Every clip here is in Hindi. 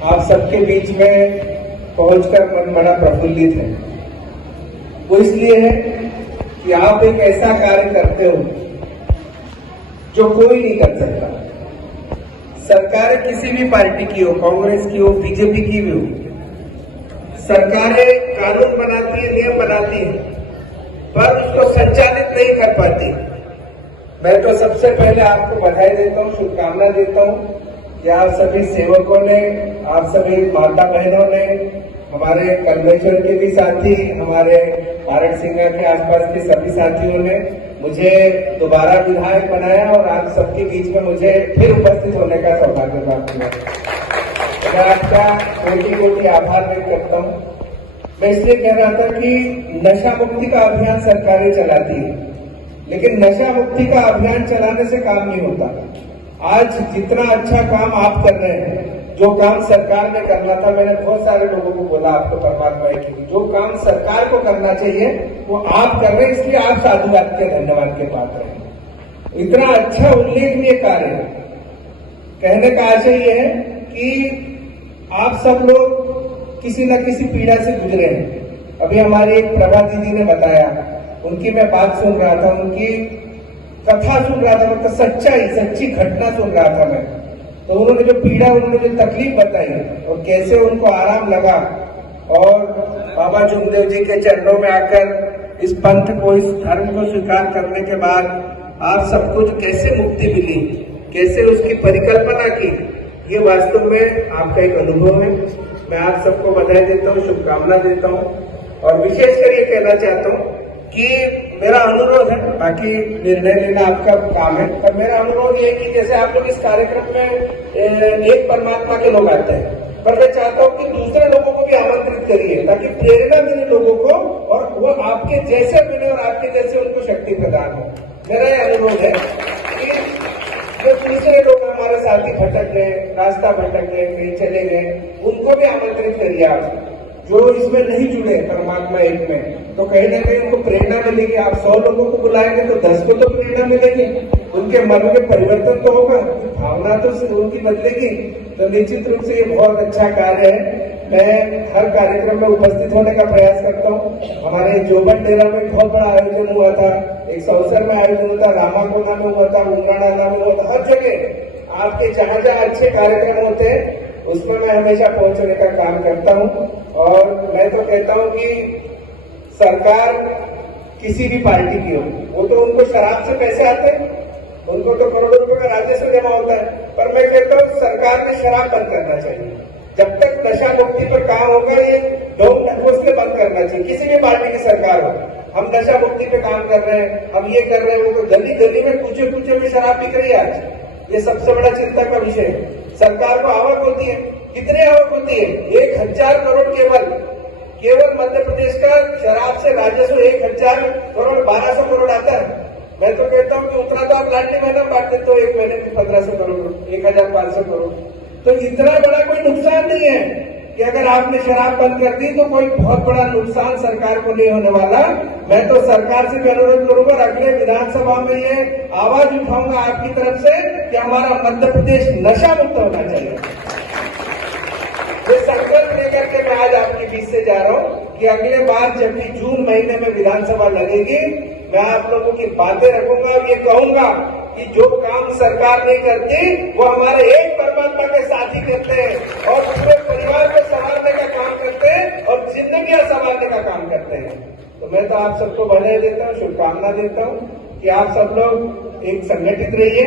आप सबके बीच में पहुंचकर मन बड़ा प्रफुल्लित है। वो इसलिए है कि आप एक ऐसा कार्य करते हो जो कोई नहीं कर सकता। सरकारें किसी भी पार्टी की हो, कांग्रेस की हो, बीजेपी की भी हो, सरकारें कानून बनाती है, नियम बनाती है, पर उसको संचालित नहीं कर पाती। मैं तो सबसे पहले आपको बधाई देता हूँ, शुभकामना देता हूँ कि आप सभी सेवकों ने, आप सभी माता बहनों ने, हमारे कन्वेंशन के भी साथी, हमारे भारत सिंह के आसपास के सभी साथियों ने मुझे दोबारा विधायक बनाया और आप सबके बीच में मुझे फिर उपस्थित होने का सौभाग्य प्राप्त हुआ। मैं आपका कोटि कोटि आभार व्यक्त करता हूँ। मैं इसलिए कह रहा था कि नशा मुक्ति का अभियान सरकारें चलाती है, लेकिन नशा मुक्ति का अभियान चलाने से काम नहीं होता। आज जितना अच्छा काम आप कर रहे हैं, जो काम सरकार ने करना था, मैंने बहुत सारे लोगों को बोला आपको परमात्मा की, जो काम सरकार को करना चाहिए वो आप कर रहे हैं, इसलिए आप साधुवाद के, धन्यवाद के पात्र हैं। इतना अच्छा उल्लेखनीय कार्य। कहने का आशय ये है कि आप सब लोग किसी न किसी पीड़ा से गुजरे हैं। अभी हमारी एक प्रभा दीदी ने बताया, उनकी मैं बात सुन रहा था, उनकी कथा सुन रहा था, मतलब सच्ची घटना सुन रहा था मैं। तो उन्होंने जो पीड़ा, उन्होंने जो तकलीफ बताई और कैसे उनको आराम लगा, और बाबा जुमदेव जी के चरणों में आकर इस पंथ को, इस धर्म को स्वीकार करने के बाद आप सबको जो कैसे मुक्ति मिली, कैसे उसकी परिकल्पना की, ये वास्तव में आपका एक अनुभव है। मैं आप सबको बधाई देता हूँ, शुभकामना देता हूँ, और विशेषकर ये कहना चाहता हूँ कि मेरा अनुरोध है, बाकी निर्णय लेना आपका काम है, पर मेरा अनुरोध ये है कि जैसे आप लोग इस कार्यक्रम में एक परमात्मा के लोग आते हैं, पर मैं चाहता हूँ कि दूसरे लोगों को भी आमंत्रित करिए, ताकि प्रेरणा मिले लोगों को और वो आपके जैसे मिले और आपके जैसे उनको शक्ति प्रदान हो। मेरा ये अनुरोध है कि जो दूसरे लोग हमारे साथी भटक गए, रास्ता भटक गए, कहीं चले गए, उनको भी आमंत्रित करिए आप, जो इसमें नहीं जुड़े परमात्मा एक में, तो कहीं ना कहीं उनको प्रेरणा मिलेगी। आप 100 लोगों को बुलाएंगे तो 10 को तो प्रेरणा मिलेगी, उनके मन में परिवर्तन तो होगा, भावना तो उनकी बदलेगी। तो निश्चित रूप से ये बहुत अच्छा कार्य है। मैं हर कार्यक्रम में उपस्थित होने का प्रयास करता हूँ। हमारे जोबन डेरा में बहुत बड़ा आयोजन हुआ था, एक सौसर में आयोजन हुआ था, रामाकोना में हुआ था, उंगाड़ाना में हुआ था, हर जगह आपके जहाँ जहाँ अच्छे कार्यक्रम होते हैं उसमें मैं हमेशा पहुंचने का काम करता हूं। और मैं तो कहता हूं कि सरकार किसी भी पार्टी की हो, वो तो उनको शराब से पैसे आते हैं, उनको तो करोड़ों रुपए का राजस्व जमा होता है, पर मैं कहता हूं सरकार ने शराब बंद करना चाहिए। जब तक नशा मुक्ति पर काम होगा, ये लोग उसके बंद करना चाहिए, किसी भी पार्टी की सरकार हो। हम नशा मुक्ति पे काम कर रहे हैं, हम ये कर रहे हैं, वो गली गली में पूछे पूछे में शराब बिक रही है आज। ये सबसे बड़ा चिंता का विषय है। सरकार को आवक होती है, कितनी आवक होती है? 1000 करोड़ केवल मध्य प्रदेश का शराब से राजस्व 1000 करोड़, 1200 करोड़ आता है। मैं तो कहता हूँ कि उतना तो आप लाडली महीना बांट देते हो, एक महीने में 1500 करोड़, 1500 करोड़। तो इतना बड़ा कोई नुकसान नहीं है कि अगर आपने शराब बंद कर दी तो कोई बहुत बड़ा नुकसान सरकार को नहीं होने वाला। मैं तो सरकार से भी अनुरोध करूंगा, अगले विधानसभा में ये आवाज उठाऊंगा आपकी तरफ से कि हमारा मध्य प्रदेश नशा मुक्त होना चाहिए। ये संकल्प लेकर के मैं आज आपके बीच से जा रहा हूँ कि अगले बार जब भी जून महीने में विधानसभा लगेगी, मैं आप लोगों की बातें रखूंगा और ये कहूंगा कि जो काम सरकार नहीं करती वो हमारे एक परमात्मा के साथी करते हैं और पूरे परिवार को संभालने का काम करते हैं और जिंदगियां संभालने का काम करते हैं। तो मैं तो आप सबको बधाई देता हूँ, शुभकामना देता हूँ कि आप सब लोग एक संगठित रहिए,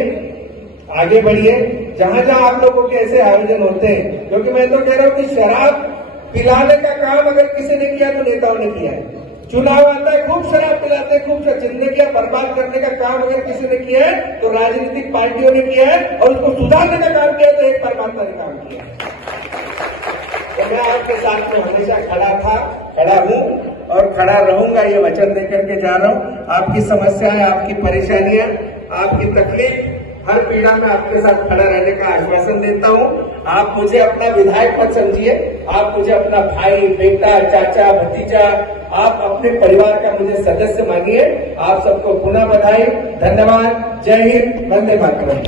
आगे बढ़िए। जहां जहां आप लोगों के ऐसे आयोजन होते हैं, क्योंकि मैं तो कह रहा हूँ कि शराब पिलाने का काम अगर किसी ने किया तो नेताओं ने किया है। चुनाव आता है, खूब शराब पिलाते हैं, खूब जिंदगियां बर्बाद करने का काम अगर किसी ने किया है तो राजनीतिक पार्टियों ने किया है, और उसको सुधारने का काम किया तो एक परमात्मा ने काम किया। तो मैं आपके साथ में हमेशा खड़ा हूं और खड़ा रहूंगा, ये वचन देकर के जा रहा हूं। आपकी समस्याएं, आपकी परेशानियां, आपकी तकलीफ, हर पीड़ा में आपके साथ खड़ा रहने का आश्वासन देता हूं। आप मुझे अपना विधायक मत समझिए, आप मुझे अपना भाई, बेटा, चाचा, भतीजा, आप अपने परिवार का मुझे सदस्य मानिए। आप सबको पुनः बधाई, धन्यवाद, जय हिंद, वंदे मातरम।